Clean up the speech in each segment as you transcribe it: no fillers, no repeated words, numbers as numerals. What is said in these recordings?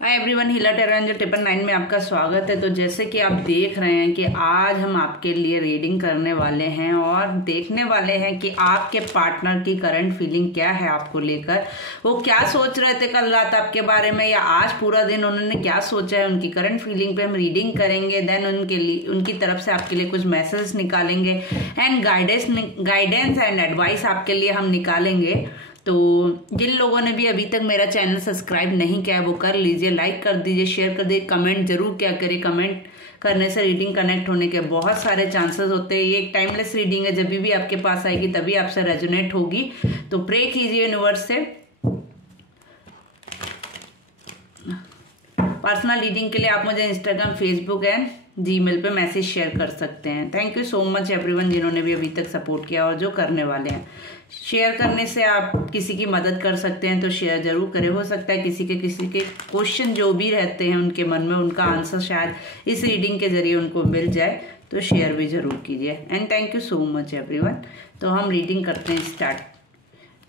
Hi everyone, हीला टेरा angel 999 में आपका स्वागत है। तो जैसे कि आप देख रहे हैं कि आज हम आपके लिए रीडिंग करने वाले हैं और देखने वाले हैं कि आपके पार्टनर की करंट फीलिंग क्या है आपको लेकर। वो क्या सोच रहे थे कल रात आपके बारे में, या आज पूरा दिन उन्होंने क्या सोचा है, उनकी करंट फीलिंग पे हम रीडिंग करेंगे। देन उनकी तरफ से आपके लिए कुछ मैसेज निकालेंगे एंड गाइडेंस एंड एडवाइस आपके लिए हम निकालेंगे। तो जिन लोगों ने भी अभी तक मेरा चैनल सब्सक्राइब नहीं किया है वो कर लीजिए, लाइक कर दीजिए, शेयर कर दीजिए, कमेंट जरूर क्या करें। कमेंट करने से रीडिंग कनेक्ट होने के बहुत सारे चांसेस होते हैं। ये एक टाइमलेस रीडिंग है, जब भी आपके पास आएगी तभी आपसे रेजोनेट होगी। तो प्रे कीजिए यूनिवर्स से। पर्सनल रीडिंग के लिए आप मुझे इंस्टाग्राम, फेसबुक एंड जीमेल पे मैसेज शेयर कर सकते हैं। Thank you so much everyone जिन्होंने भी अभी तक सपोर्ट किया और जो करने वाले हैं। शेयर करने से आप किसी की मदद कर सकते हैं, तो शेयर जरूर करें। हो सकता है किसी के क्वेश्चन जो भी रहते हैं उनके मन में, उनका आंसर शायद इस रीडिंग के जरिए उनको मिल जाए, तो शेयर भी जरूर कीजिए। And thank you so much everyone. तो हम रीडिंग करते हैं स्टार्ट।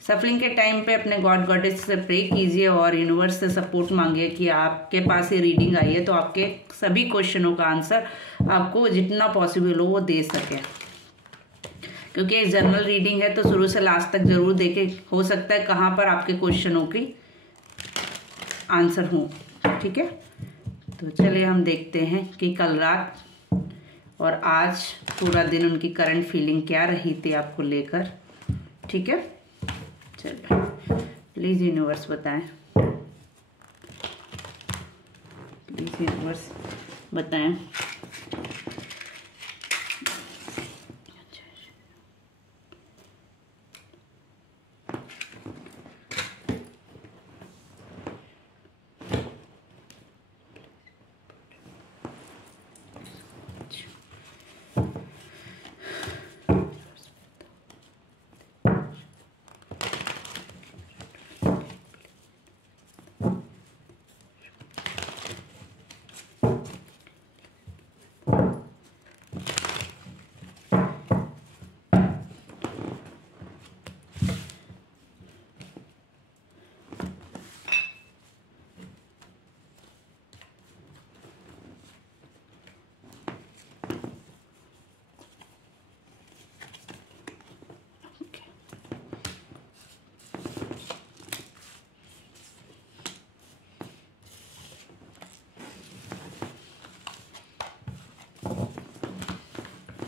सफलिंग के टाइम पे अपने गॉड गॉडेस से प्रे कीजिए और यूनिवर्स से सपोर्ट मांगिए कि आपके पास ये रीडिंग आई है तो आपके सभी क्वेश्चनों का आंसर आपको जितना पॉसिबल हो वो दे सके। क्योंकि एक जनरल रीडिंग है तो शुरू से लास्ट तक जरूर देखे, हो सकता है कहाँ पर आपके क्वेश्चनों की आंसर हो। ठीक है, तो चलिए हम देखते हैं कि कल रात और आज पूरा दिन उनकी करंट फीलिंग क्या रही थी आपको लेकर। ठीक है, चलिए प्लीज यूनिवर्स बताएं, प्लीज यूनिवर्स बताएं।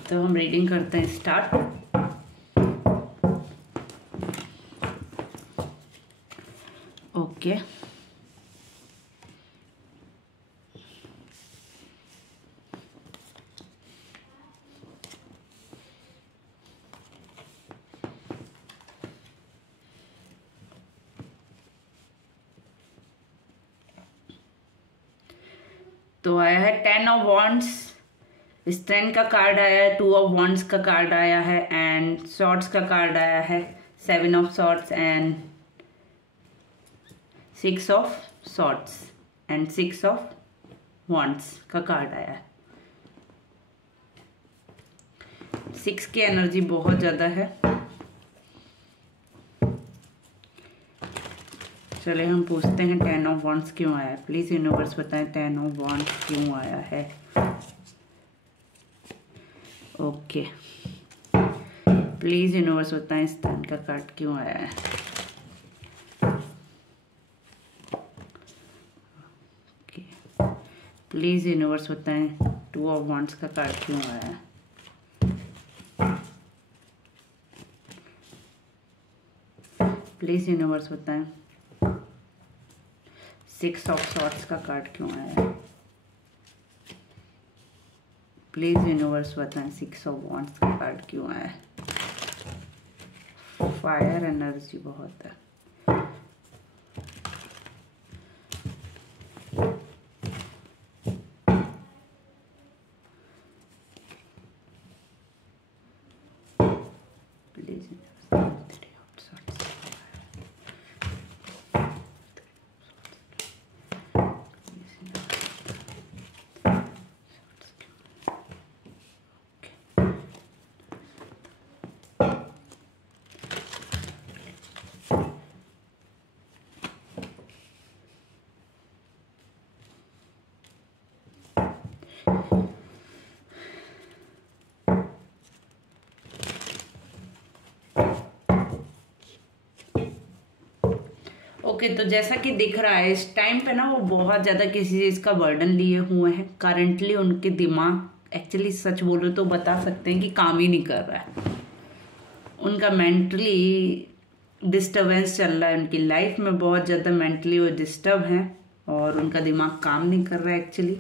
तो हम रीडिंग करते हैं स्टार्ट। ओके, तो आया है 10 ऑफ वॉन्ड्स, स्ट्रेंथ का कार्ड आया है, 2 ऑफ वॉन्ड्स का कार्ड आया है एंड सॉर्ड्स का कार्ड आया है, 7 of swords and 6 of swords and 6 of wands का कार्ड आया है। 6 की एनर्जी बहुत ज्यादा है। चलिए हम पूछते हैं 10 ऑफ वॉन्ड्स क्यों आया है। प्लीज यूनिवर्स बताएं 10 ऑफ वॉन्ड्स क्यों आया है। ओके, प्लीज यूनिवर्स बताएं स्टैंड का कार्ड क्यों आया है। ओके, प्लीज यूनिवर्स बताएं 2 ऑफ वॉन्ड्स का कार्ड क्यों आया है। प्लीज यूनिवर्स बताएं 6 ऑफ सॉर्ड्स का कार्ड क्यों आया है। प्लीज यूनिवर्स बताएं 6 ऑफ वॉन्ड्स का कार्ड क्यों आया है। फायर एनर्जी बहुत है। प्लीज ओके, तो जैसा कि दिख रहा है इस टाइम पे ना वो बहुत ज़्यादा किसी चीज़ का बर्डन लिए हुए हैं। करंटली उनके दिमाग एक्चुअली सच बोलो तो बता सकते हैं कि काम ही नहीं कर रहा है। उनका मेंटली डिस्टर्बेंस चल रहा है, उनकी लाइफ में बहुत ज़्यादा मेंटली वो डिस्टर्ब हैं और उनका दिमाग काम नहीं कर रहा है एक्चुअली।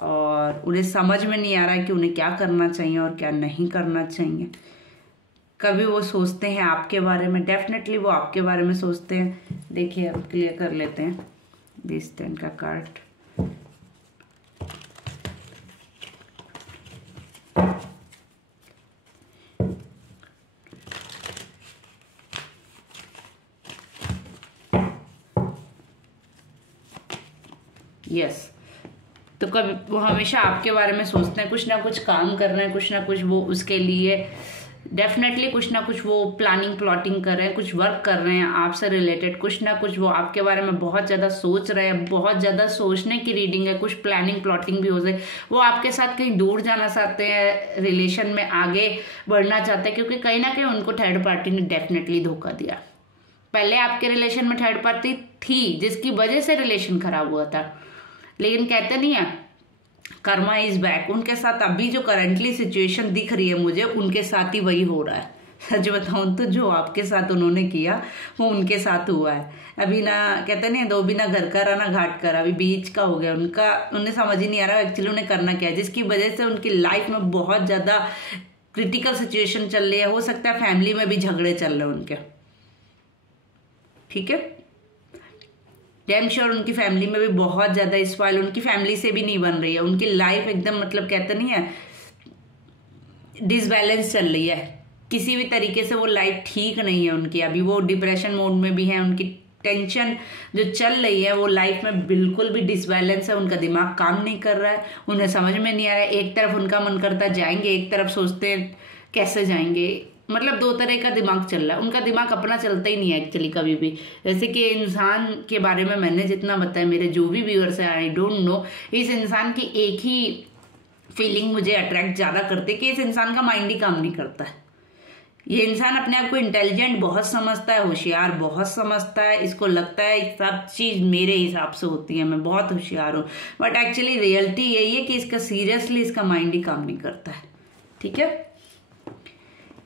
और उन्हें समझ में नहीं आ रहा है कि उन्हें क्या करना चाहिए और क्या नहीं करना चाहिए। कभी वो सोचते हैं आपके बारे में, डेफिनेटली वो आपके बारे में सोचते हैं। देखिए अब क्लियर कर लेते हैं दिस 10 का कार्ड। यस, तो कभी वो हमेशा आपके बारे में सोचते हैं, कुछ ना कुछ काम कर रहे हैं, कुछ ना कुछ वो उसके लिए डेफिनेटली कुछ ना कुछ वो प्लानिंग प्लॉटिंग कर रहे हैं, कुछ वर्क कर रहे हैं आपसे रिलेटेड, कुछ ना कुछ वो आपके बारे में बहुत ज़्यादा सोच रहे हैं। बहुत ज़्यादा सोचने की रीडिंग है, कुछ प्लानिंग प्लॉटिंग भी हो जाए। वो आपके साथ कहीं दूर जाना चाहते हैं, रिलेशन में आगे बढ़ना चाहते हैं, क्योंकि कहीं ना कहीं उनको थर्ड पार्टी ने डेफिनेटली धोखा दिया। पहले आपके रिलेशन में थर्ड पार्टी थी जिसकी वजह से रिलेशन खराब हुआ था, लेकिन कहते नहीं है कर्मा इज बैक। उनके साथ अभी जो करंटली सिचुएशन दिख रही है मुझे, उनके साथ ही वही हो रहा है। सच बताऊं तो जो आपके साथ उन्होंने किया वो उनके साथ हुआ है। अभी ना कहते नहीं दो बिना घर का रहा ना घाट का रहा, अभी बीच का हो गया उनका। उन्हें समझ ही नहीं आ रहा एक्चुअली उन्हें करना क्या है, जिसकी वजह से उनकी लाइफ में बहुत ज्यादा क्रिटिकल सिचुएशन चल रही है। हो सकता है फैमिली में भी झगड़े चल रहे हैं उनके, ठीक है। डैम श्योर उनकी फैमिली में भी बहुत ज्यादा इस वाले उनकी फैमिली से भी नहीं बन रही है। उनकी लाइफ एकदम मतलब कहते नहीं है डिसबैलेंस चल रही है, किसी भी तरीके से वो लाइफ ठीक नहीं है उनकी। अभी वो डिप्रेशन मोड में भी है, उनकी टेंशन जो चल रही है वो लाइफ में बिल्कुल भी डिसबैलेंस है। उनका दिमाग काम नहीं कर रहा है, उन्हें समझ में नहीं आ रहा है। एक तरफ उनका मन करता है जाएंगे, एक तरफ सोचते हैं कैसे जाएंगे। मतलब दो तरह का दिमाग चल रहा है उनका। दिमाग अपना चलता ही नहीं है एक्चुअली कभी भी। जैसे कि इंसान के बारे में मैंने जितना बताया, मेरे जो भी व्यूअर्स हैं, आई डोंट नो, इस इंसान की एक ही फीलिंग मुझे अट्रैक्ट ज़्यादा करती है कि इस इंसान का माइंड ही काम नहीं करता है। ये इंसान अपने आप को इंटेलिजेंट बहुत समझता है, होशियार बहुत समझता है। इसको लगता है सब चीज़ मेरे हिसाब से होती है, मैं बहुत होशियार हूँ, बट एक्चुअली रियलिटी यही है कि इसका सीरियसली इसका माइंड ही काम नहीं करता है, ठीक है।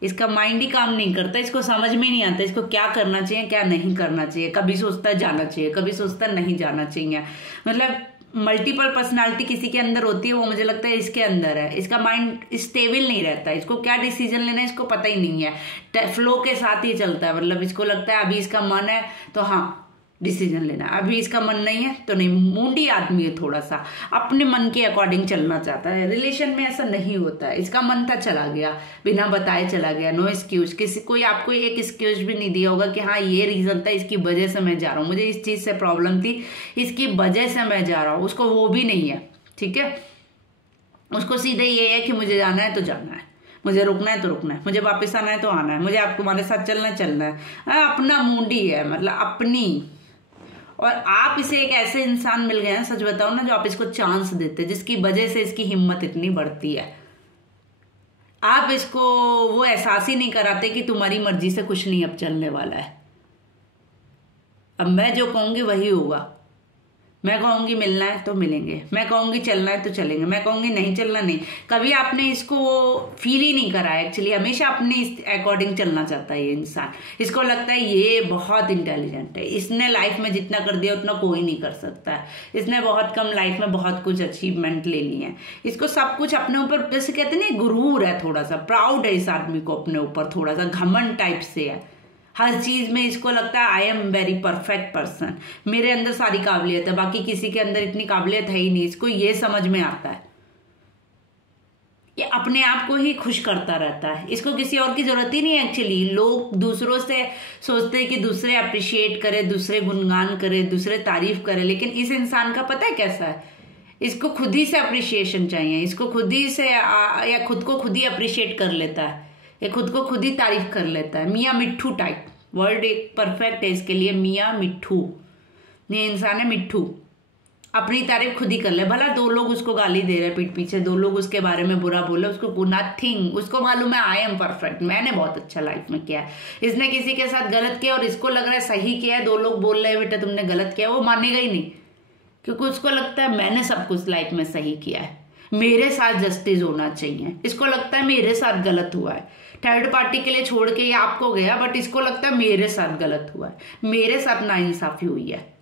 इसका माइंड ही काम नहीं करता, इसको समझ में नहीं आता इसको क्या करना चाहिए क्या नहीं करना चाहिए। कभी सोचता है जाना चाहिए, कभी सोचता है नहीं जाना चाहिए। मतलब मल्टीपल पर्सनालिटी किसी के अंदर होती है, वो मुझे लगता है इसके अंदर है। इसका माइंड स्टेबल नहीं रहता, इसको क्या डिसीजन लेना है इसको पता ही नहीं है, फ्लो के साथ ही चलता है। मतलब इसको लगता है अभी इसका मन है तो हाँ डिसीजन लेना, अभी इसका मन नहीं है तो नहीं। मूडी आदमी है, थोड़ा सा अपने मन के अकॉर्डिंग चलना चाहता है। रिलेशन में ऐसा नहीं होता है, इसका मन था चला गया, बिना बताए चला गया, नो एक्सक्यूज। किसी कोई आपको एक एक्सक्यूज भी नहीं दिया होगा कि हाँ ये रीजन था, इसकी वजह से मैं जा रहा हूँ, मुझे इस चीज से प्रॉब्लम थी, इसकी वजह से मैं जा रहा हूँ। उसको वो भी नहीं है, ठीक है। उसको सीधे ये है कि मुझे जाना है तो जाना है, मुझे रुकना है तो रुकना है, मुझे वापस आना है तो आना है, मुझे आपको हमारे साथ चलना है चलना है। अपना मूडी है, मतलब अपनी। और आप इसे एक ऐसे इंसान मिल गए हैं, सच बताओ ना, जो आप इसको चांस देते हैं, जिसकी वजह से इसकी हिम्मत इतनी बढ़ती है। आप इसको वो एहसास ही नहीं कराते कि तुम्हारी मर्जी से कुछ नहीं अब चलने वाला है। अब मैं जो कहूंगी वही होगा। मैं कहूंगी मिलना है तो मिलेंगे, मैं कहूंगी चलना है तो चलेंगे, मैं कहूंगी नहीं चलना नहीं। कभी आपने इसको फील ही नहीं करा है एक्चुअली। हमेशा अपने अकॉर्डिंग चलना चाहता है ये इंसान। इसको लगता है ये बहुत इंटेलिजेंट है, इसने लाइफ में जितना कर दिया उतना कोई नहीं कर सकता है। इसने बहुत कम लाइफ में बहुत कुछ अचीवमेंट ले लिए हैं। इसको सब कुछ अपने ऊपर, जैसे कहते हैं ना, गुरूर है, थोड़ा सा प्राउड है इस आदमी को अपने ऊपर, थोड़ा सा घमंड टाइप से है। हर चीज में इसको लगता है I am very perfect person, मेरे अंदर सारी काबिलियत है, बाकी किसी के अंदर इतनी काबिलियत है ही नहीं। इसको ये समझ में आता है, ये अपने आप को ही खुश करता रहता है, इसको किसी और की जरूरत ही नहीं है एक्चुअली। लोग दूसरों से सोचते हैं कि दूसरे अप्रिशिएट करे, दूसरे गुणगान करे, दूसरे तारीफ करे, लेकिन इस इंसान का पता है कैसा है, इसको खुद ही से अप्रिशिएशन चाहिए। इसको खुद ही से या खुद को खुद ही अप्रिशिएट कर लेता है, ये खुद को खुद ही तारीफ कर लेता है। मियाँ मिट्ठू टाइप वर्ड एक परफेक्ट है इसके लिए, मियाँ मिट्ठू। ये इंसान है मिट्ठू, अपनी तारीफ खुद ही कर ले। भला 2 लोग उसको गाली दे रहे हैं पीठ पीछे, 2 लोग उसके बारे में बुरा बोले, उसको नथिंग, उसको मालूम है आई एम परफेक्ट, मैंने बहुत अच्छा लाइफ में किया है। इसने किसी के साथ गलत किया और इसको लग रहा है सही किया है, 2 लोग बोल रहे हैं बेटा तुमने गलत किया, वो मानेगा ही नहीं, क्योंकि उसको लगता है मैंने सब कुछ लाइफ में सही किया है, मेरे साथ जस्टिस होना चाहिए। इसको लगता है मेरे साथ गलत हुआ है, थर्ड पार्टी के लिए छोड़ के ये आपको गया, बट इसको लगता है मेरे साथ गलत हुआ है, मेरे साथ नाइंसाफी हुई है।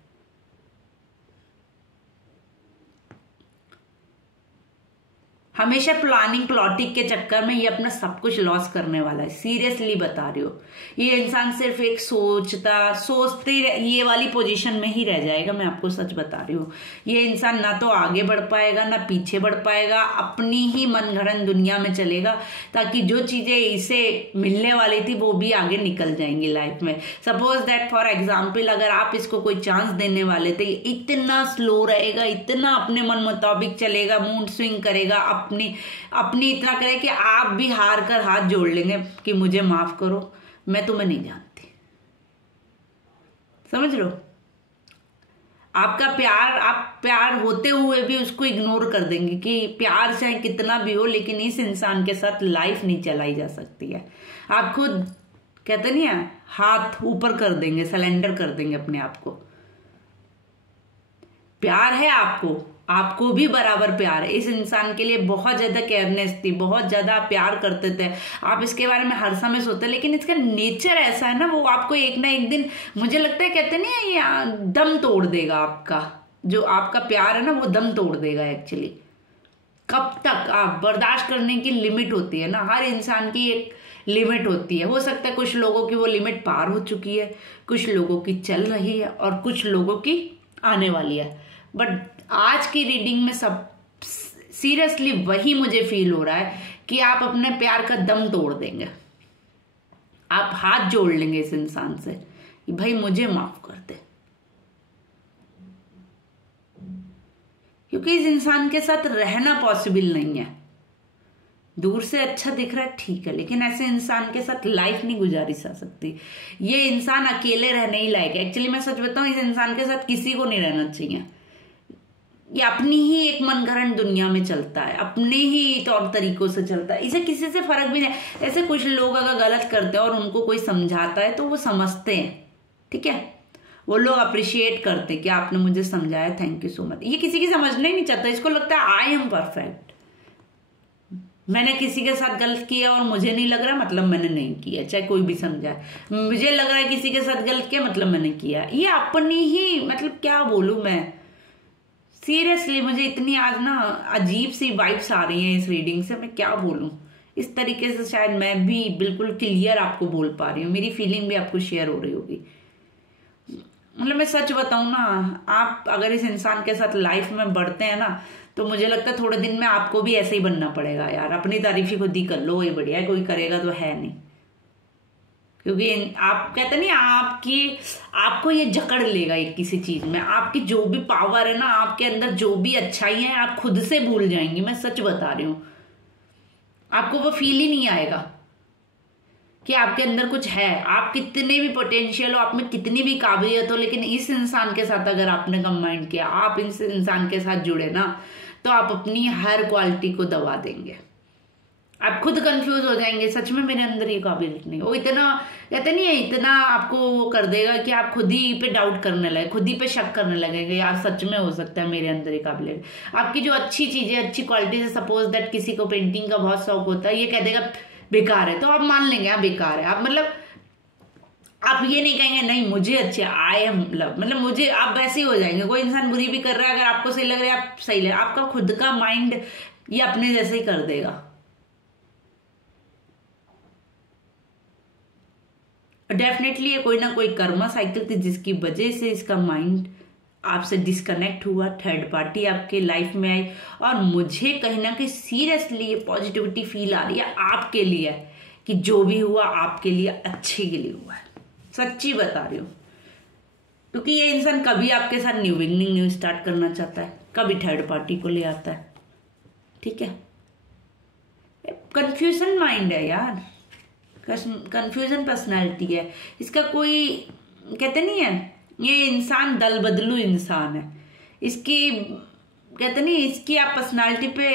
हमेशा प्लानिंग प्लॉटिंग के चक्कर में ये अपना सब कुछ लॉस करने वाला है, सीरियसली बता रही हो। ये इंसान सिर्फ एक सोचते ये वाली पोजीशन में ही रह जाएगा, मैं आपको सच बता रही हूँ। ये इंसान ना तो आगे बढ़ पाएगा ना पीछे बढ़ पाएगा, अपनी ही मनगढ़ंत दुनिया में चलेगा, ताकि जो चीजें इसे मिलने वाली थी वो भी आगे निकल जाएंगी लाइफ में। सपोज दैट फॉर एग्जाम्पल, अगर आप इसको कोई चांस देने वाले थे, इतना स्लो रहेगा, इतना अपने मन मुताबिक चलेगा, मूड स्विंग करेगा, अपनी इतना करे कि आप भी हार कर हाथ जोड़ लेंगे कि मुझे माफ करो, मैं तुम्हें नहीं जानती। समझ लो, आपका प्यार, आप प्यार होते हुए भी उसको इग्नोर कर देंगे कि प्यार चाहे कितना भी हो, लेकिन इस इंसान के साथ लाइफ नहीं चलाई जा सकती है। आप खुद कहते नहीं है, हाथ ऊपर कर देंगे, सरेंडर कर देंगे अपने आप को। प्यार है आपको भी बराबर प्यार है। इस इंसान के लिए बहुत ज्यादा केयरनेस थी, बहुत ज्यादा प्यार करते थे, आप इसके बारे में हर समय सोचते, लेकिन इसका नेचर ऐसा है ना, वो आपको एक ना एक दिन, मुझे लगता है कहते नहीं है, ये दम तोड़ देगा आपका, जो आपका प्यार है ना वो दम तोड़ देगा एक्चुअली। कब तक आप बर्दाश्त करने की लिमिट होती है ना, हर इंसान की एक लिमिट होती है। हो सकता है कुछ लोगों की वो लिमिट पार हो चुकी है, कुछ लोगों की चल रही है और कुछ लोगों की आने वाली है। बट आज की रीडिंग में सब सीरियसली वही मुझे फील हो रहा है कि आप अपने प्यार का दम तोड़ देंगे, आप हाथ जोड़ लेंगे इस इंसान से कि भाई मुझे माफ कर दे, क्योंकि इस इंसान के साथ रहना पॉसिबल नहीं है। दूर से अच्छा दिख रहा है ठीक है, लेकिन ऐसे इंसान के साथ लाइफ नहीं गुजारी जा सकती। ये इंसान अकेले रहने ही लायक है। एक्चुअली मैं सच बताऊं, इस इंसान के साथ किसी को नहीं रहना चाहिए। ये अपनी ही एक मनगढ़ंत दुनिया में चलता है, अपने ही तौर तरीकों से चलता है, इसे किसी से फर्क भी नहीं। ऐसे कुछ लोग अगर गलत करते हैं और उनको कोई समझाता है तो वो समझते हैं, ठीक है, वो लोग अप्रिशिएट करते कि आपने मुझे समझाया, थैंक यू सो मच। ये किसी की समझना ही नहीं चाहता, इसको लगता है आई एम परफेक्ट, मैंने किसी के साथ गलत किया और मुझे नहीं लग रहा मतलब मैंने नहीं किया, चाहे कोई भी समझाए। मुझे लग रहा है किसी के साथ गलत किया मतलब मैंने किया। ये अपनी ही, मतलब क्या बोलूं मैं, सीरियसली मुझे इतनी आज ना अजीब सी वाइब्स आ रही हैं इस रीडिंग से, मैं क्या बोलूं। इस तरीके से शायद मैं भी बिल्कुल क्लियर आपको बोल पा रही हूँ, मेरी फीलिंग भी आपको शेयर हो रही होगी। मतलब मैं सच बताऊं ना, आप अगर इस इंसान के साथ लाइफ में बढ़ते हैं ना, तो मुझे लगता है थोड़े दिन में आपको भी ऐसे ही बनना पड़ेगा यार। अपनी तारीफ ही खुद ही कर लो, वही बढ़िया है, कोई करेगा तो है नहीं। क्योंकि आप कहते नहीं, आपको ये जकड़ लेगा एक किसी चीज में, आपकी जो भी पावर है ना, आपके अंदर जो भी अच्छाई है, आप खुद से भूल जाएंगे। मैं सच बता रही हूँ, आपको वो फील ही नहीं आएगा कि आपके अंदर कुछ है। आप कितने भी पोटेंशियल हो, आप में कितनी भी काबिलियत हो, लेकिन इस इंसान के साथ अगर आपने कंबाइन किया, आप इस इंसान के साथ जुड़े ना, तो आप अपनी हर क्वालिटी को दबा देंगे। आप खुद कंफ्यूज हो जाएंगे, सच में मेरे अंदर ये काबिलियत नहीं। वो इतना कहते नहीं है, इतना आपको वो कर देगा कि आप खुद ही पे डाउट करने लगे, खुद ही पे शक करने लगेंगे, यार सच में हो सकता है मेरे अंदर ये काबिलियत। आपकी जो अच्छी चीजें, अच्छी क्वालिटी से, सपोज दैट किसी को पेंटिंग का बहुत शौक होता है, ये कह देगा बेकार है, तो आप मान लेंगे आप बेकार है। आप मतलब आप ये नहीं कहेंगे नहीं मुझे अच्छे, आई एम लव, मतलब मुझे, आप वैसे ही हो जाएंगे। कोई इंसान बुरी भी कर रहा है, अगर आपको सही लग रहा है आप सही लगे, आपका खुद का माइंड ये अपने जैसे ही कर देगा। डेफिनेटली ये कोई ना कोई कर्मा साइकिल थी जिसकी वजह से इसका माइंड आपसे डिस्कनेक्ट हुआ, थर्ड पार्टी आपके लाइफ में आई। और मुझे कहीं ना कहीं सीरियसली ये पॉजिटिविटी फील आ रही है आपके लिए कि जो भी हुआ आपके लिए अच्छे के लिए हुआ है, सच्ची बता रही हूँ। क्योंकि ये इंसान कभी आपके साथ न्यू बिगनिंग, न्यू स्टार्ट करना चाहता है, कभी थर्ड पार्टी को ले आता है, ठीक है। कंफ्यूजन माइंड है यार, कंफ्यूजन पर्सनैलिटी है इसका। कोई कहते नहीं है, ये इंसान दल बदलू इंसान है। इसकी कहते नहीं, इसकी आप पर्सनालिटी पे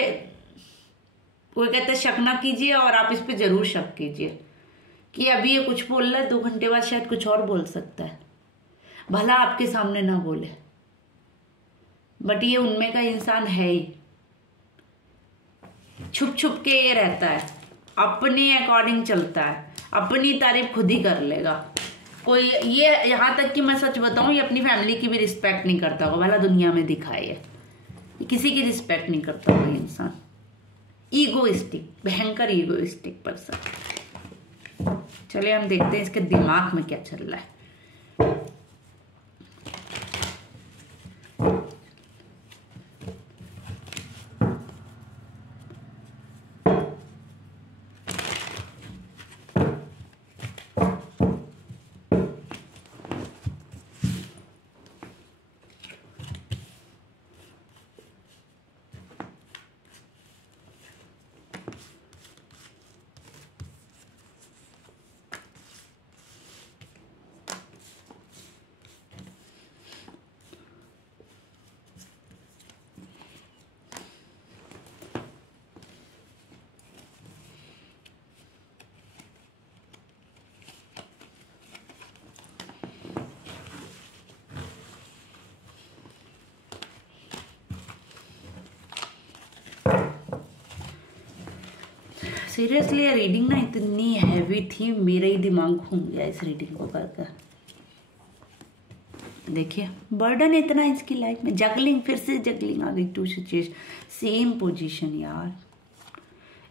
कोई कहते शक ना कीजिए, और आप इस पे जरूर शक कीजिए कि अभी ये कुछ बोल रहा है, 2 घंटे बाद शायद कुछ और बोल सकता है, भला आपके सामने ना बोले, बट ये उनमें का इंसान है ही। छुप छुप के ये रहता है, अपने अकॉर्डिंग चलता है, अपनी तारीफ खुद ही कर लेगा। कोई ये यहाँ तक कि मैं सच बताऊं, ये अपनी फैमिली की भी रिस्पेक्ट नहीं करता होगा, भला दुनिया में दिखाए ये किसी की रिस्पेक्ट नहीं करता होगा इंसान। ईगोइस्टिक, भयंकर ईगोइस्टिक पर्सन। चलिए हम देखते हैं इसके दिमाग में क्या चल रहा है। सीरियसली ये रीडिंग ना इतनी हैवी थी, मेरा ही दिमाग घूम गया इस रीडिंग को कर कर। देखिए बर्डन इतना इसकी लाइफ में, जगलिंग, फिर से जगलिंग आ गई, 2 सिचुएशन, सेम पोजीशन। यार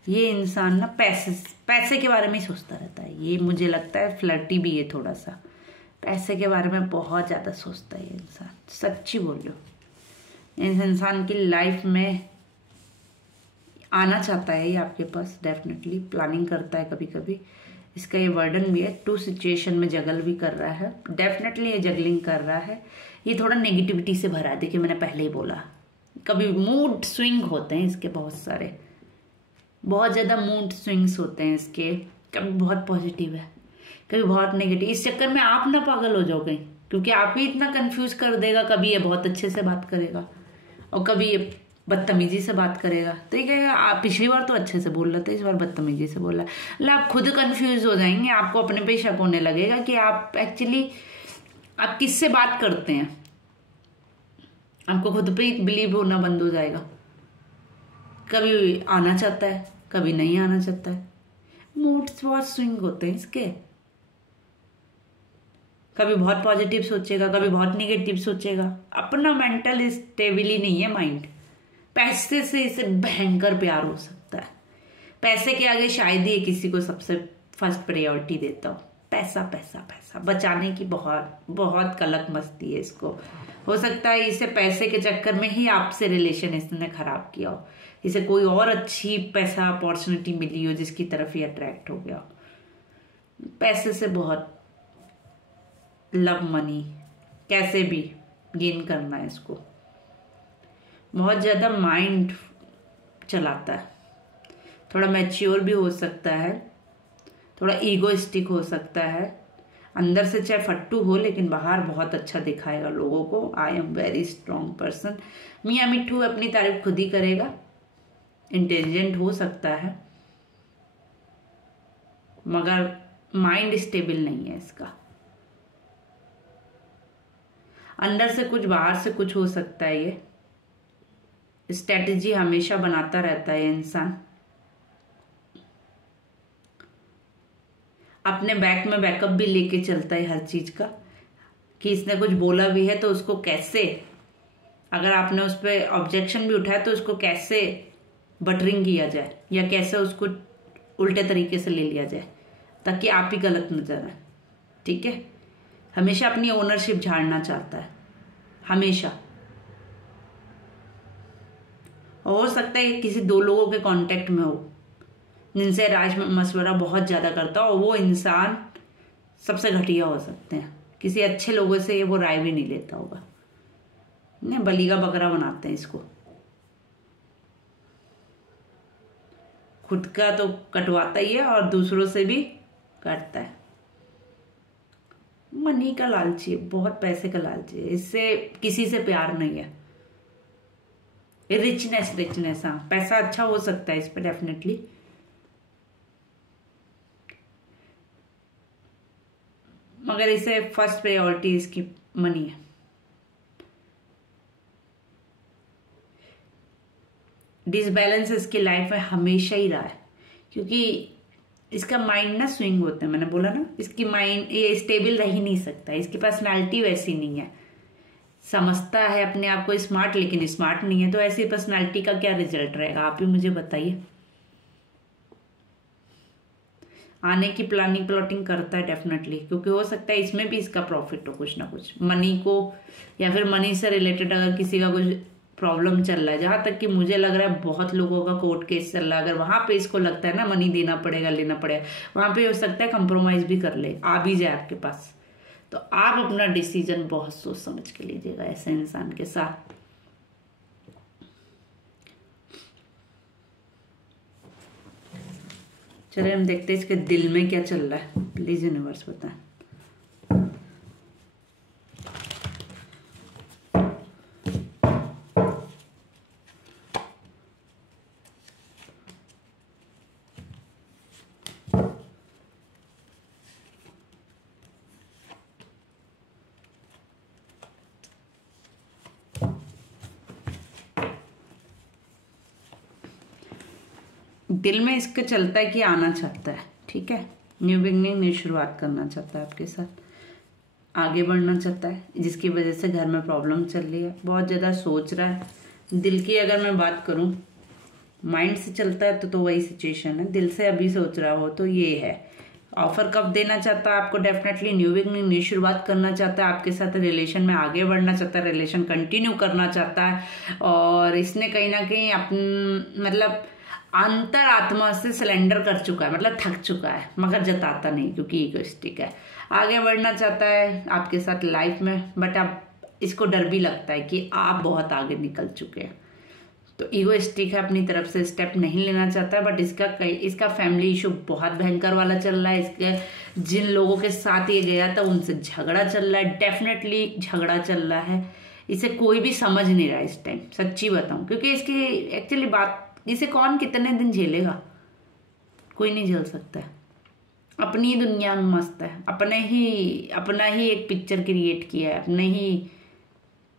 ये इंसान ना पैसे के बारे में ही सोचता रहता है। ये मुझे लगता है फ्लर्टी भी है थोड़ा सा, पैसे के बारे में बहुत ज़्यादा सोचता है ये इंसान, सच्ची बोल रही हूँ। इस इंसान की लाइफ में आना चाहता है ये आपके पास, डेफिनेटली प्लानिंग करता है कभी कभी। इसका ये वर्डन भी है, 2 सिचुएशन में जगल भी कर रहा है, डेफिनेटली ये जगलिंग कर रहा है। ये थोड़ा नेगेटिविटी से भरा है, देखिए मैंने पहले ही बोला, कभी मूड स्विंग होते हैं इसके बहुत सारे, बहुत ज़्यादा मूड स्विंग्स होते हैं इसके। कभी बहुत पॉजिटिव है, कभी बहुत नेगेटिव। इस चक्कर में आप ना पागल हो जाओगे, क्योंकि आप ही इतना कंफ्यूज कर देगा। कभी ये बहुत अच्छे से बात करेगा और कभी ये बदतमीजी से बात करेगा, तो ये कहेगा आप पिछली बार तो अच्छे से बोल रहे थे, इस बार बदतमीजी से बोल रहा है। मतलब आप खुद कंफ्यूज हो जाएंगे, आपको अपने पे शक होने लगेगा कि आप एक्चुअली आप किससे बात करते हैं, आपको खुद पे ही बिलीव होना बंद हो जाएगा। कभी आना चाहता है, कभी नहीं आना चाहता है, मूड्स बहुत स्विंग होते हैं इसके। कभी बहुत पॉजिटिव सोचेगा, कभी बहुत निगेटिव सोचेगा। अपना मेंटल स्टेबिली नहीं है माइंड। पैसे से इसे भयंकर प्यार हो सकता है, पैसे के आगे शायद ही किसी को सबसे फर्स्ट प्रायोरिटी देता हो। पैसा पैसा पैसा बचाने की बहुत बहुत कलक मस्ती है इसको। हो सकता है इसे पैसे के चक्कर में ही आपसे रिलेशन इसने खराब किया हो, इसे कोई और अच्छी पैसा अपॉर्चुनिटी मिली हो जिसकी तरफ ही अट्रैक्ट हो गया हो। पैसे से बहुत लव मनी कैसे भी गेन करना है इसको, बहुत ज़्यादा माइंड चलाता है। थोड़ा मैच्योर भी हो सकता है, थोड़ा ईगोइस्टिक हो सकता है। अंदर से चाहे फट्टू हो लेकिन बाहर बहुत अच्छा दिखाएगा लोगों को। I am very strong person. मियाँ मिट्ठू अपनी तारीफ खुद ही करेगा। इंटेलिजेंट हो सकता है मगर माइंड स्टेबल नहीं है इसका। अंदर से कुछ बाहर से कुछ हो सकता है। ये स्ट्रेटजी हमेशा बनाता रहता है इंसान। अपने बैक में बैकअप भी लेके चलता है हर चीज का, कि इसने कुछ बोला भी है तो उसको कैसे, अगर आपने उस पर ऑब्जेक्शन भी उठाया तो उसको कैसे बटरिंग किया जाए या कैसे उसको उल्टे तरीके से ले लिया जाए ताकि आप ही गलत नजर आए। ठीक है, हमेशा अपनी ओनरशिप झाड़ना चाहता है, हमेशा। हो सकता है किसी 2 लोगों के कांटेक्ट में हो जिनसे राज मशवरा बहुत ज़्यादा करता हो, और वो इंसान सबसे घटिया हो सकते हैं। किसी अच्छे लोगों से वो राय भी नहीं लेता होगा, नहीं बली का बकरा बनाते हैं इसको। खुद का तो कटवाता ही है और दूसरों से भी काटता है। मनी का लालची है, बहुत पैसे का लालची है। इससे किसी से प्यार नहीं है, रिचनेस रिचनेस, हाँ पैसा अच्छा हो सकता है इस पर डेफिनेटली। मगर इसे फर्स्ट प्रायोरिटी इसकी मनी है। डिसबैलेंस इसकी लाइफ में हमेशा ही रहा है, क्योंकि इसका माइंड ना स्विंग होता है। मैंने बोला ना, इसकी माइंड ये स्टेबल रह ही नहीं सकता, इसकी पर्सनालिटी वैसी नहीं है। समझता है अपने आप को स्मार्ट, लेकिन स्मार्ट नहीं है। तो ऐसी पर्सनालिटी का क्या रिजल्ट रहेगा, आप ही मुझे बताइए। आने की प्लानिंग प्लॉटिंग करता है डेफिनेटली, क्योंकि हो सकता है इसमें भी इसका प्रॉफिट हो कुछ ना कुछ मनी को, या फिर मनी से रिलेटेड अगर किसी का कुछ प्रॉब्लम चल रहा है। जहां तक कि मुझे लग रहा है बहुत लोगों का कोर्ट केस चल रहा है, अगर वहां पे इसको लगता है ना मनी देना पड़ेगा, लेना पड़ेगा, वहां पे हो सकता है कंप्रोमाइज भी कर ले, आ भी जाए आपके पास। तो आप अपना डिसीजन बहुत सोच समझ के लीजिएगा ऐसे इंसान के साथ। चलिए हम देखते हैं इसके दिल में क्या चल रहा है। प्लीज यूनिवर्स बताएं। दिल में इसका चलता है कि आना चाहता है, ठीक है, न्यू बिगनिंग, न्यू शुरुआत करना चाहता है आपके साथ, आगे बढ़ना चाहता है, जिसकी वजह से घर में प्रॉब्लम चल रही है, बहुत ज़्यादा सोच रहा है। दिल की अगर मैं बात करूं, माइंड से चलता है तो वही सिचुएशन है, दिल से अभी सोच रहा हो तो ये है। ऑफर कब देना चाहता है आपको, डेफिनेटली न्यू बिगनिंग, न्यू शुरुआत करना चाहता है आपके साथ, रिलेशन में आगे बढ़ना चाहता है, रिलेशन कंटिन्यू करना चाहता है। और इसने कहीं ना कहीं मतलब अंतरात्मा से सिलेंडर कर चुका है, मतलब थक चुका है, मगर जताता नहीं क्योंकि इगोइस्टिक है। आगे बढ़ना चाहता है आपके साथ लाइफ में, बट अब इसको डर भी लगता है कि आप बहुत आगे निकल चुके हैं। तो इगोइस्टिक है, अपनी तरफ से स्टेप नहीं लेना चाहता, बट इसका फैमिली इशू बहुत भयंकर वाला चल रहा है। इसके जिन लोगों के साथ ये गया था उनसे झगड़ा चल रहा है, डेफिनेटली झगड़ा चल रहा है। इसे कोई भी समझ नहीं रहा इस टाइम, सच्ची बताऊं, क्योंकि इसकी एक्चुअली बात, इसे कौन कितने दिन झेलेगा, कोई नहीं झेल सकता है। अपनी दुनिया में मस्त है, अपना ही एक पिक्चर क्रिएट किया है,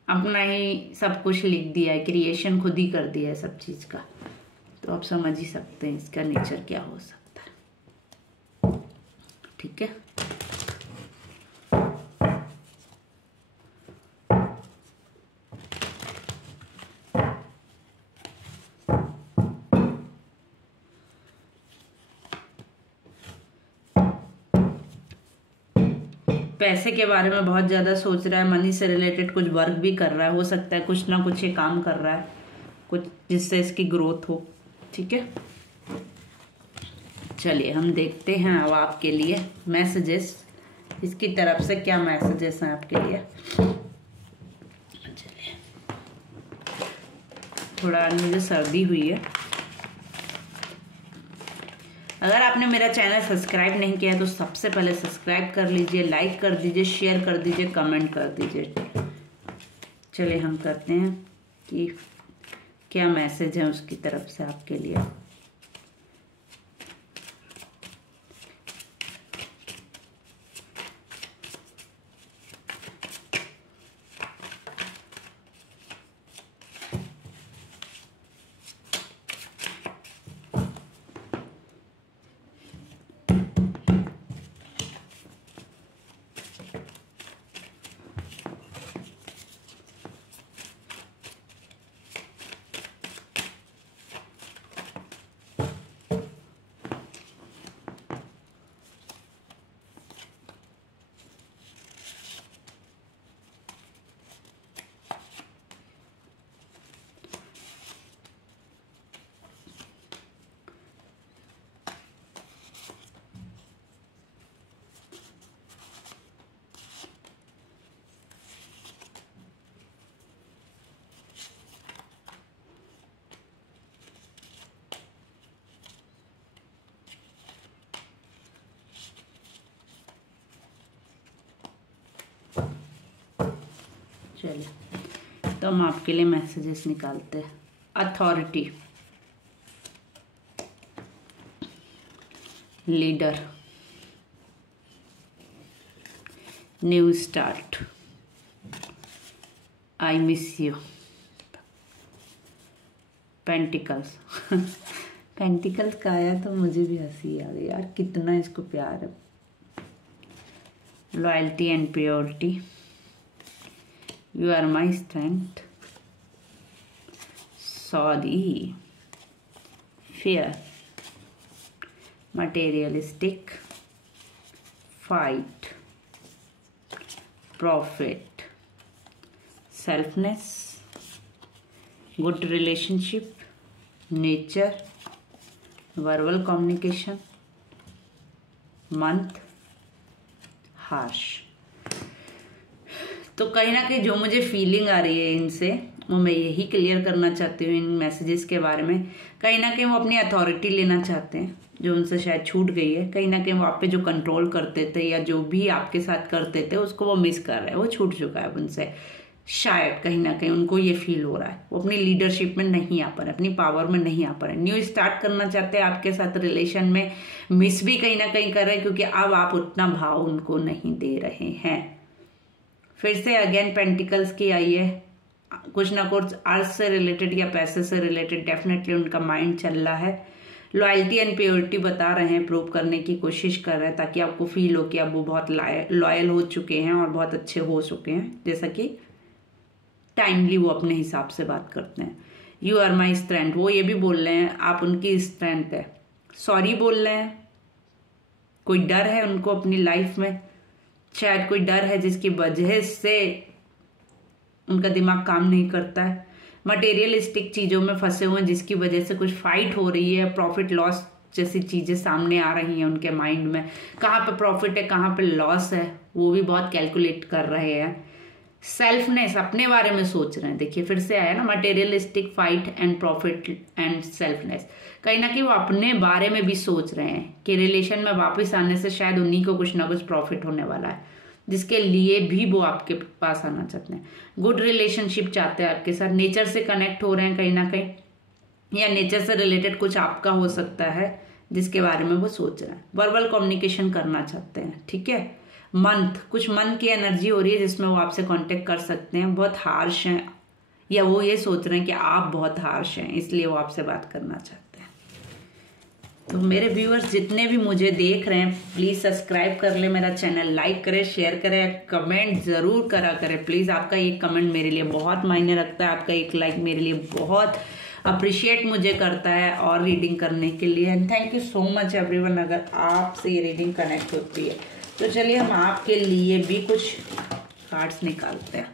अपना ही सब कुछ लिख दिया है, क्रिएशन खुद ही कर दिया है सब चीज का। तो आप समझ ही सकते हैं इसका नेचर क्या हो सकता है, ठीक है। पैसे के बारे में बहुत ज़्यादा सोच रहा है, मनी से रिलेटेड कुछ वर्क भी कर रहा है, हो सकता है कुछ ना कुछ ये काम कर रहा है कुछ जिससे इसकी ग्रोथ हो, ठीक है। चलिए हम देखते हैं अब आपके लिए मैसेजेस, इसकी तरफ से क्या मैसेजेस हैं आपके लिए। चलिए, थोड़ा आज मुझे सर्दी हुई है। अगर आपने मेरा चैनल सब्सक्राइब नहीं किया है तो सबसे पहले सब्सक्राइब कर लीजिए, लाइक कर दीजिए, शेयर कर दीजिए, कमेंट कर दीजिए। चलिए हम करते हैं कि क्या मैसेज है उसकी तरफ से आपके लिए। चलिए तो हम आपके लिए मैसेजेस निकालते हैं। Authority, leader, new start, I miss you, pentacles. Pentacles का आया तो मुझे भी हंसी आ गई यार, कितना इसको प्यार है। Loyalty and purity, you are my strength, sorry, fear, materialistic, fight, profit, selfness, good relationship, nature, verbal communication, month, harsh। तो कहीं ना कहीं जो मुझे फीलिंग आ रही है इनसे, वो मैं यही क्लियर करना चाहती हूँ इन मैसेजेस के बारे में। कहीं ना कहीं वो अपनी अथॉरिटी लेना चाहते हैं जो उनसे शायद छूट गई है। कहीं ना कहीं वो आप पे जो कंट्रोल करते थे या जो भी आपके साथ करते थे उसको वो मिस कर रहे हैं, वो छूट चुका है उनसे। शायद कहीं ना कहीं उनको ये फील हो रहा है वो अपनी लीडरशिप में नहीं आ पा रहे, अपनी पावर में नहीं आ पा रहे। न्यू स्टार्ट करना चाहते हैं आपके साथ रिलेशन में, मिस भी कहीं ना कहीं कर रहे हैं क्योंकि अब आप उतना भाव उनको नहीं दे रहे हैं। फिर से अगेन पेंटिकल्स की आई है, कुछ ना कुछ अर्थ से रिलेटेड या पैसे से रिलेटेड डेफिनेटली उनका माइंड चल रहा है। लॉयल्टी एंड प्योरिटी बता रहे हैं, प्रूव करने की कोशिश कर रहे हैं ताकि आपको फील हो कि अब वो बहुत लॉयल हो चुके हैं और बहुत अच्छे हो चुके हैं। जैसा कि टाइमली वो अपने हिसाब से बात करते हैं। यू आर माई स्ट्रेंथ, वो ये भी बोल रहे हैं आप उनकी स्ट्रेंथ है। सॉरी बोल रहे हैं, कोई डर है उनको अपनी लाइफ में, शायद कोई डर है जिसकी वजह से उनका दिमाग काम नहीं करता है। मटेरियलिस्टिक चीज़ों में फंसे हुए हैं जिसकी वजह से कुछ फाइट हो रही है, प्रॉफिट लॉस जैसी चीज़ें सामने आ रही हैं उनके माइंड में। कहाँ पे प्रॉफिट है कहाँ पे लॉस है वो भी बहुत कैलकुलेट कर रहे हैं। सेल्फनेस, अपने बारे में सोच रहे हैं। देखिए फिर से आया ना, materialistic, fight and profit and selfness. कहीं ना कहीं वो अपने बारे में भी सोच रहे हैं कि रिलेशन में वापस आने से शायद उन्हीं को कुछ ना कुछ प्रॉफिट होने वाला है, जिसके लिए भी वो आपके पास आना चाहते हैं। गुड रिलेशनशिप चाहते हैं आपके साथ, नेचर से कनेक्ट हो रहे हैं कहीं ना कहीं, या नेचर से रिलेटेड कुछ आपका हो सकता है जिसके बारे में वो सोच रहे हैं। वर्बल कम्युनिकेशन करना चाहते हैं, ठीक है। मंथ, कुछ मन की एनर्जी हो रही है जिसमें वो आपसे कांटेक्ट कर सकते हैं। बहुत हार्श हैं या वो ये सोच रहे हैं कि आप बहुत हार्श हैं, इसलिए वो आपसे बात करना चाहते हैं। तो मेरे व्यूअर्स जितने भी मुझे देख रहे हैं, प्लीज़ सब्सक्राइब कर ले मेरा चैनल, लाइक करें, शेयर करें, कमेंट ज़रूर करा करें प्लीज़। आपका एक कमेंट मेरे लिए बहुत मायने रखता है, आपका एक लाइक मेरे लिए बहुत अप्रिशिएट मुझे करता है और रीडिंग करने के लिए। And thank you so much everyone अगर आपसे ये रीडिंग कनेक्ट होती है। तो चलिए हम आपके लिए भी कुछ कार्ड्स निकालते हैं।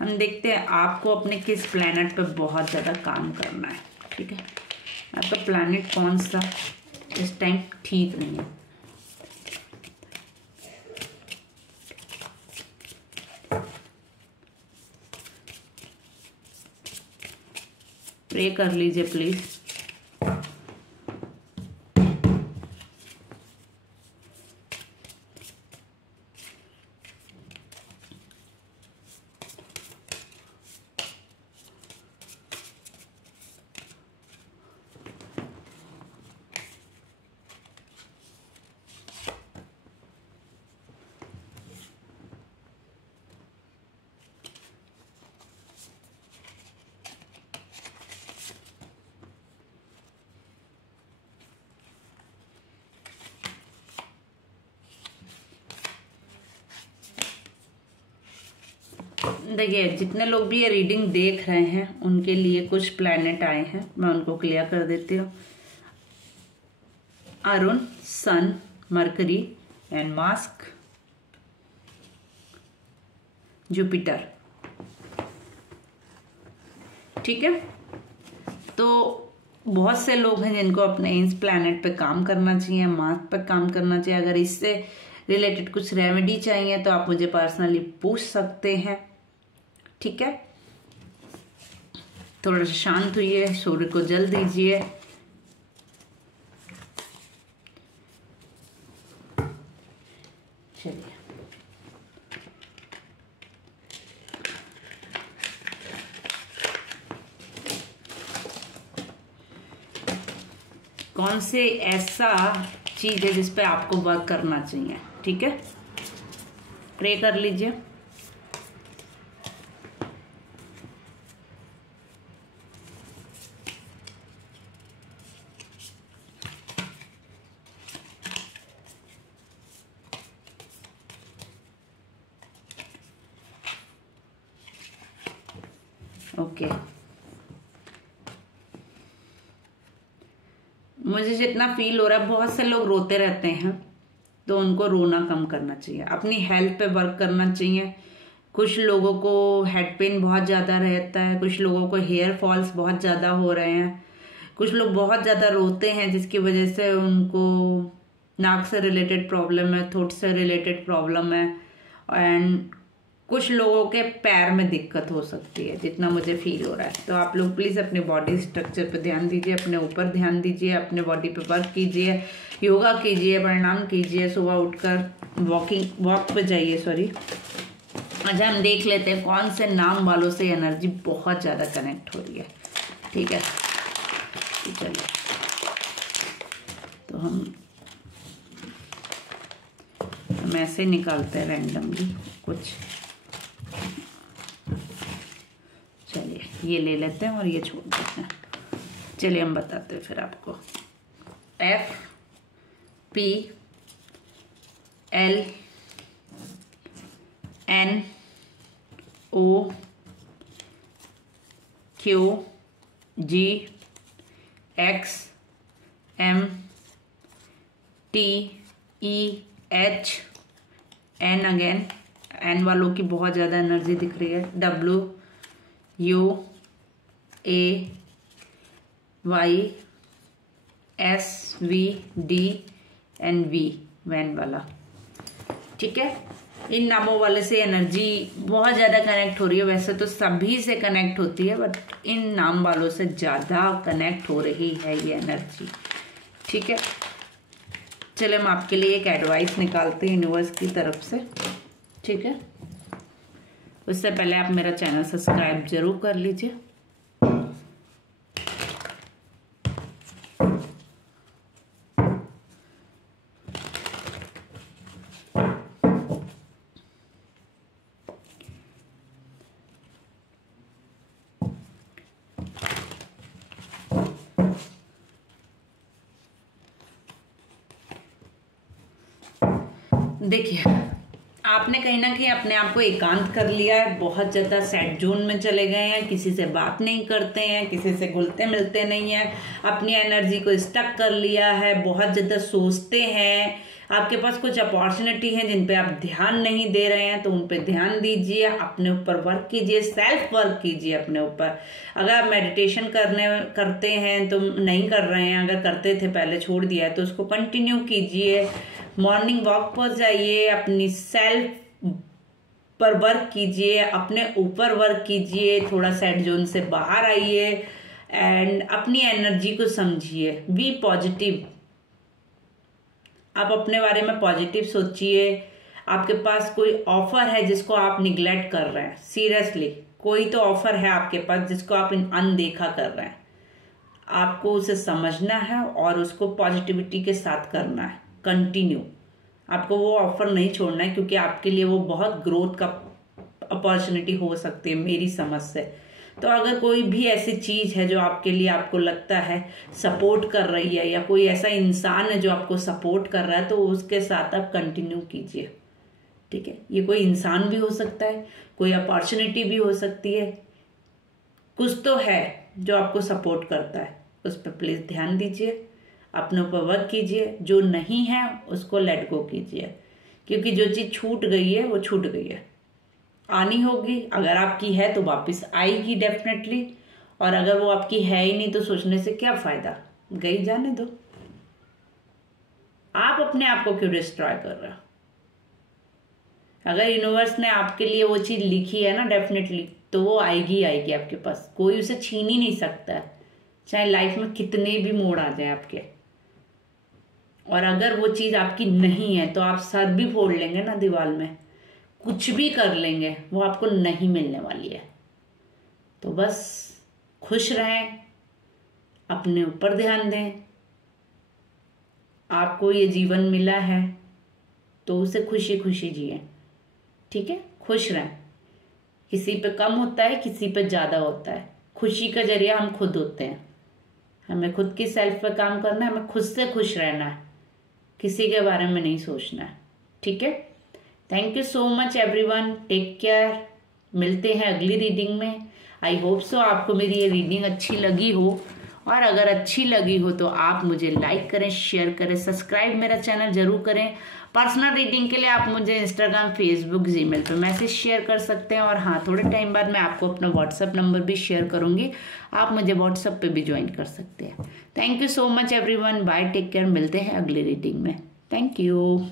हम देखते हैं आपको अपने किस प्लैनेट पे बहुत ज़्यादा काम करना है, ठीक है। आपका प्लैनेट कौन सा इस टाइम ठीक नहीं है। प्रे कर लीजिए प्लीज। देखिए जितने लोग भी ये रीडिंग देख रहे हैं उनके लिए कुछ प्लैनेट आए हैं, मैं उनको क्लियर कर देती हूँ। अरुण, सन, मरकरी एंड मास्क, जुपिटर, ठीक है। तो बहुत से लोग हैं जिनको अपने इस प्लैनेट पे काम करना चाहिए, मास्क पे काम करना चाहिए। अगर इससे रिलेटेड कुछ रेमेडी चाहिए तो आप मुझे पर्सनली पूछ सकते हैं, ठीक है। थोड़ा सा शांत हुइए, सूर्य को जल दीजिए। चलिए कौन से ऐसा चीज है जिस पे आपको वर्क करना चाहिए। ठीक है, प्रे कर लीजिए। ओके, मुझे जितना फील हो रहा है, बहुत से लोग रोते रहते हैं, तो उनको रोना कम करना चाहिए, अपनी हेल्थ पे वर्क करना चाहिए। कुछ लोगों को हेड पेन बहुत ज़्यादा रहता है, कुछ लोगों को हेयर फॉल्स बहुत ज़्यादा हो रहे हैं, कुछ लोग बहुत ज़्यादा रोते हैं जिसकी वजह से उनको नाक से रिलेटेड प्रॉब्लम है, थ्रोट से रिलेटेड प्रॉब्लम है, एंड कुछ लोगों के पैर में दिक्कत हो सकती है, जितना मुझे फील हो रहा है। तो आप लोग प्लीज़ अपने बॉडी स्ट्रक्चर पे ध्यान दीजिए, अपने ऊपर ध्यान दीजिए, अपने बॉडी पे वर्क कीजिए, योगा कीजिए, प्राणायाम कीजिए, सुबह उठकर वॉक पे जाइए। अच्छा, हम देख लेते हैं कौन से नाम वालों से एनर्जी बहुत ज़्यादा कनेक्ट हो रही है। ठीक है, चलिए, तो हम ऐसे निकालते हैं रैंडमली कुछ। चलिए, ये ले लेते हैं और ये छोड़ देते हैं। चलिए, हम बताते हैं फिर आपको। F P L N O Q G X M T E H N again, N वालों की बहुत ज़्यादा एनर्जी दिख रही है। W U A Y S V D and V, van वाला। ठीक है, इन नामों वाले से एनर्जी बहुत ज़्यादा कनेक्ट हो रही है। वैसे तो सभी से कनेक्ट होती है, बट इन नाम वालों से ज़्यादा कनेक्ट हो रही है ये एनर्जी। ठीक है, चलिए हम आपके लिए एक एडवाइस निकालते हैं यूनिवर्स की तरफ से। ठीक है, उससे पहले आप मेरा चैनल सब्सक्राइब जरूर कर लीजिए। देखिए, आपने कहीं ना कहीं अपने आप को एकांत कर लिया है, बहुत ज़्यादा सैड जोन में चले गए हैं, किसी से बात नहीं करते हैं, किसी से घुलते मिलते नहीं हैं, अपनी एनर्जी को स्टक कर लिया है, बहुत ज़्यादा सोचते हैं। आपके पास कुछ अपॉर्चुनिटी हैं जिन पे आप ध्यान नहीं दे रहे हैं, तो उन पे ध्यान दीजिए, अपने ऊपर वर्क कीजिए, सेल्फ वर्क कीजिए अपने ऊपर। अगर आप मेडिटेशन करते हैं तो नहीं कर रहे हैं, अगर करते थे पहले छोड़ दिया है तो उसको कंटिन्यू कीजिए। मॉर्निंग वॉक पर जाइए, अपनी सेल्फ पर वर्क कीजिए, अपने ऊपर वर्क कीजिए, थोड़ा सैड जोन से बाहर आइए एंड अपनी एनर्जी को समझिए। बी पॉजिटिव, आप अपने बारे में पॉजिटिव सोचिए। आपके पास कोई ऑफर है जिसको आप निग्लेक्ट कर रहे हैं, सीरियसली कोई तो ऑफर है आपके पास जिसको आप अनदेखा कर रहे हैं। आपको उसे समझना है और उसको पॉजिटिविटी के साथ करना है, कंटिन्यू। आपको वो ऑफर नहीं छोड़ना है, क्योंकि आपके लिए वो बहुत ग्रोथ का अपॉर्चुनिटी हो सकती है मेरी समझ से। तो अगर कोई भी ऐसी चीज है जो आपके लिए, आपको लगता है सपोर्ट कर रही है, या कोई ऐसा इंसान है जो आपको सपोर्ट कर रहा है, तो उसके साथ आप कंटिन्यू कीजिए। ठीक है, ये कोई इंसान भी हो सकता है, कोई अपॉर्चुनिटी भी हो सकती है, कुछ तो है जो आपको सपोर्ट करता है, उस पर प्लीज ध्यान दीजिए, अपने ऊपर वर्क कीजिए। जो नहीं है उसको लेट गो कीजिए, क्योंकि जो चीज छूट गई है वो छूट गई है, आनी होगी। अगर आपकी है तो वापस आएगी डेफिनेटली, और अगर वो आपकी है ही नहीं तो सोचने से क्या फायदा, गई जाने दो। आप अपने आप को क्यों डिस्ट्रॉय कर रहे हो? अगर यूनिवर्स ने आपके लिए वो चीज लिखी है ना डेफिनेटली, तो वो आएगी आएगी आपके पास, कोई उसे छीन ही नहीं सकता है, चाहे लाइफ में कितने भी मोड़ आ जाए आपके। और अगर वो चीज आपकी नहीं है तो आप सर भी फोड़ लेंगे ना दीवार में, कुछ भी कर लेंगे, वो आपको नहीं मिलने वाली है। तो बस खुश रहें, अपने ऊपर ध्यान दें, आपको ये जीवन मिला है तो उसे खुशी खुशी जिए, ठीक है। खुश रहें। किसी पे कम होता है, किसी पे ज़्यादा होता है। खुशी का जरिया हम खुद होते हैं। हमें खुद की सेल्फ पे काम करना है, हमें खुद से खुश रहना है, किसी के बारे में नहीं सोचना है, ठीक है। Thank you so much everyone, take care. मिलते हैं अगली रीडिंग में। आई होप सो आपको मेरी ये रीडिंग अच्छी लगी हो, और अगर अच्छी लगी हो तो आप मुझे लाइक करें, शेयर करें, सब्सक्राइब मेरा चैनल जरूर करें। पर्सनल रीडिंग के लिए आप मुझे इंस्टाग्राम, फेसबुक, जीमेल पे मैसेज शेयर कर सकते हैं। और हाँ, थोड़े टाइम बाद मैं आपको अपना व्हाट्सअप नंबर भी शेयर करूँगी, आप मुझे व्हाट्सअप पे भी ज्वाइन कर सकते हैं। Thank you so much everyone, bye, take care. मिलते हैं अगली रीडिंग में। Thank you.